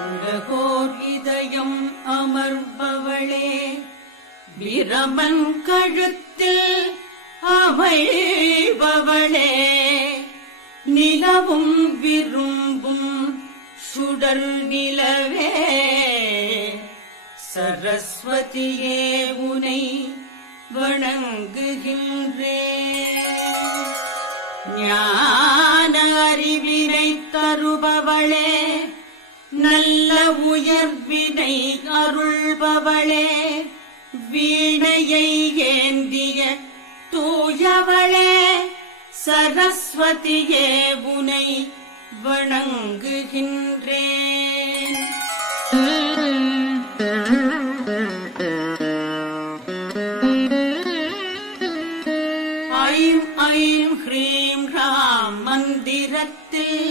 உலகோர் இதயம் அமர்பவளே, பிரமன் கழுத்தில் அமைபவளே, நிலவும் விரும்பும் சுடர் நிலவே, சரஸ்வதியே உனை வணங்குகின்றேன். ஞான அறிவினை தருபவளே, நல்ல உயர்வினை அருள்பவளே, வீணையை ஏந்திய தூயவளே, சரஸ்வதியே உனை வணங்குகின்றேன். ஐம் ஐம் ஹ்ரீம் ராம் மந்திரத்தில்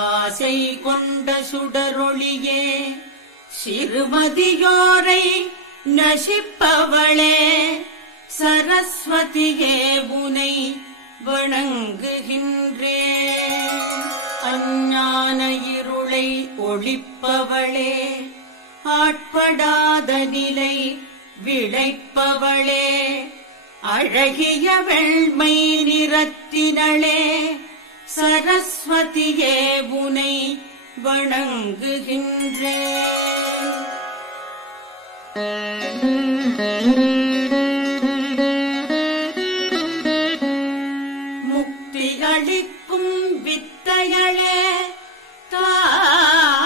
ஆசை கொண்ட சுடரொளியே, சிறுமதியோரை நசிப்பவளே, சரஸ்வதியே உனை வணங்குகின்றேன். அஞ்ஞான இருளை ஒளிப்பவளே, ஆட்படாத நிலை விளைப்பவளே, அழகிய வெண்மை நிறத்தினளே, சரஸ்வதியே உனை வணங்குகின்றேன். முக்தி அளிக்கும் வித்தையளே, தாமரை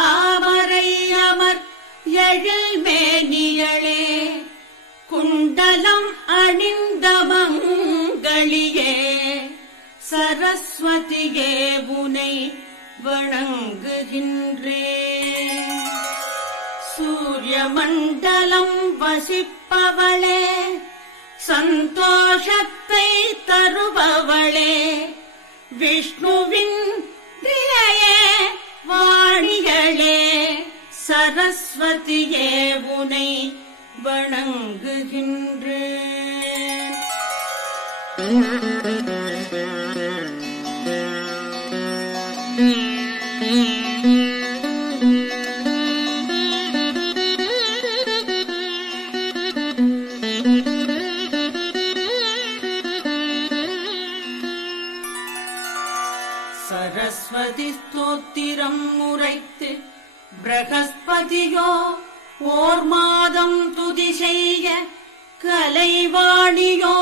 அமர் எழில் மேனியளே, குண்டலம் அணிந்த மங்களியே, சரஸ்வதியே உனை வணங்குகின்றேன். சூரிய மண்டலம் வசிப்பவளே, சந்தோஷத்தை தருபவளே, விஷ்ணுவின் பிரியே வாணிகளே, சரஸ்வதியே உனை வணங்குகின்றேன். சரஸ்வதி ஸ்தோத்திரம் உரைத்து பிரகஸ்பதியோ ஓர் மாதம் துதி செய்ய, கலைவாணியோ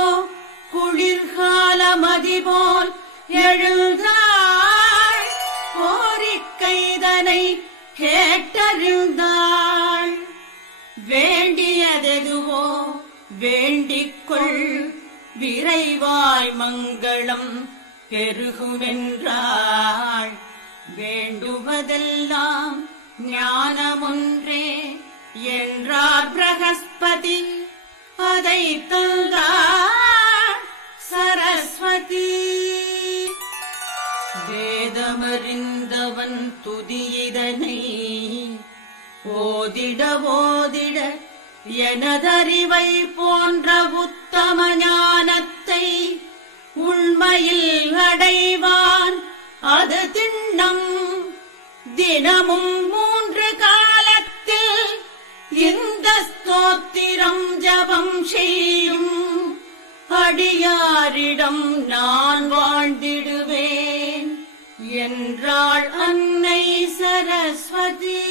குளிர்காலமதி போல் எழுந்தாள், கோரிக்கைதனை கேட்டறிந்தாள். வேண்டியதெதுவோ வேண்டிக்கொள், விரைவாய் மங்களம் பெருகுமென்றாள். வேண்டுவதெல்லாம் ஞானமொன்றே என்றார் பிரகஸ்பதி, அதை தந்தாள் சரஸ்வதி. வேதமறிந்தவன் துதியிதனை ஓதிட ஓதிட, எனதறிவை போன்ற உத்தம ஞானத்தை உண்மையில் அடைவான். அது திண்ணம் தினமும் 3 காலத்தில் இந்த ஸ்தோத்திரம் ஜபம் செய்யும் அடியாரிடம் நான் வாழ்ந்திடுவேன் என்றாள் அன்னை சரஸ்வதி.